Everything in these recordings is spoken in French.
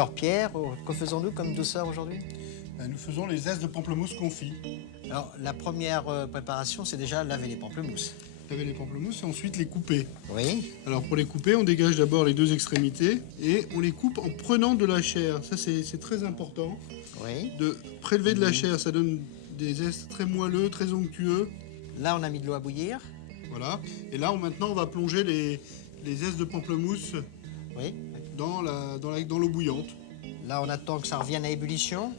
Alors Pierre, que faisons-nous comme douceur aujourd'hui? Nous faisons les zestes de pamplemousse confit. Alors la première préparation, c'est déjà laver les pamplemousses. Laver les pamplemousses et ensuite les couper. Oui. Alors pour les couper, on dégage d'abord les deux extrémités et on les coupe en prenant de la chair. Ça c'est très important. Oui. De prélever de la chair, ça donne des zestes très moelleux, très onctueux. Là, on a mis de l'eau à bouillir. Voilà. Et là, maintenant, on va plonger les zestes de pamplemousse Oui. dans l'eau bouillante. Là, on attend que ça revienne à ébullition.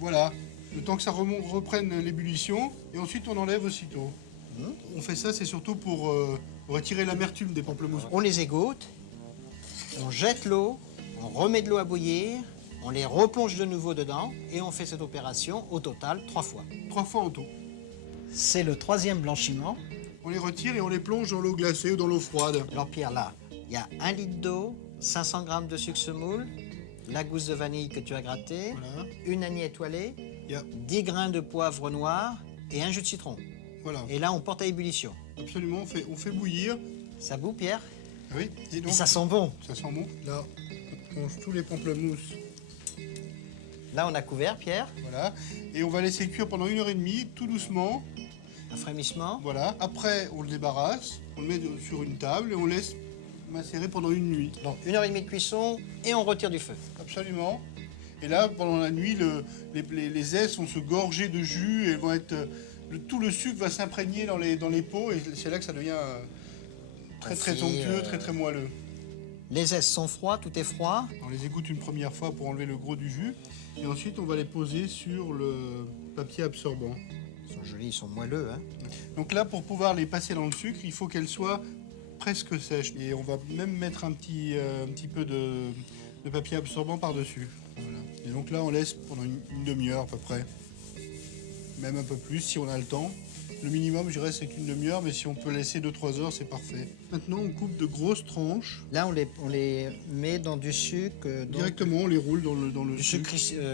Voilà. Le temps que ça reprenne l'ébullition et ensuite on enlève aussitôt. On fait ça, c'est surtout pour retirer l'amertume des pamplemousses. On les égoutte, on jette l'eau, on remet de l'eau à bouillir, on les replonge de nouveau dedans et on fait cette opération au total 3 fois. 3 fois en tout. C'est le 3e blanchiment. On les retire et on les plonge dans l'eau glacée ou dans l'eau froide. Alors Pierre, là, il y a 1 litre d'eau, 500 g de sucre semoule, la gousse de vanille que tu as grattée, Voilà. une anis étoilée, Il y a- 10 grains de poivre noir et un jus de citron. Voilà. Et là, on porte à ébullition. Absolument, on fait bouillir. Ça bout, Pierre? Ah oui. Et donc, Et ça sent bon. ça sent bon. Là, on plonge tous les pamplemousses. Là, on a couvert, Pierre. Voilà. Et on va laisser cuire pendant 1h30, tout doucement. Un frémissement. Voilà. Après, on le débarrasse, on le met sur une table et on laisse macérer pendant une nuit. Donc 1h30 de cuisson et on retire du feu. Absolument. Et là, pendant la nuit, les zestes vont se gorger de jus et vont être, tout le sucre va s'imprégner dans les pots et c'est là que ça devient très Ainsi, onctueux, très moelleux. Les zestes sont froids, tout est froid. On les égoutte une première fois pour enlever le gros du jus et ensuite on va les poser sur le papier absorbant. Ils sont jolis, ils sont moelleux. Hein. Donc là, pour pouvoir les passer dans le sucre, il faut qu'elles soient presque sèches. Et on va même mettre un petit peu de papier absorbant par-dessus. Voilà. Et donc là, on laisse pendant une demi-heure à peu près. Même un peu plus si on a le temps. Le minimum, je dirais, c'est qu'une demi-heure, mais si on peut laisser 2-3 heures, c'est parfait. Maintenant, on coupe de grosses tranches. Là, on les met dans du sucre. Directement, on les roule dans le Du sucre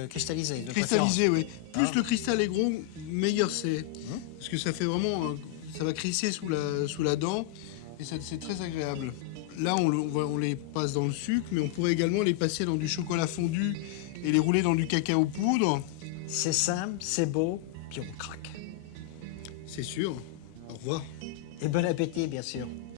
cristallisé. De cristallisé, oui. Plus Ah. le cristal est gros, meilleur c'est. Parce que ça fait vraiment... ça va crisser sous la dent et c'est très agréable. Là, on les passe dans le sucre, mais on pourrait également les passer dans du chocolat fondu et les rouler dans du cacao poudre. préférence. C'est simple, c'est beau, puis on craque. C'est sûr. Au revoir. Et bon appétit, bien sûr.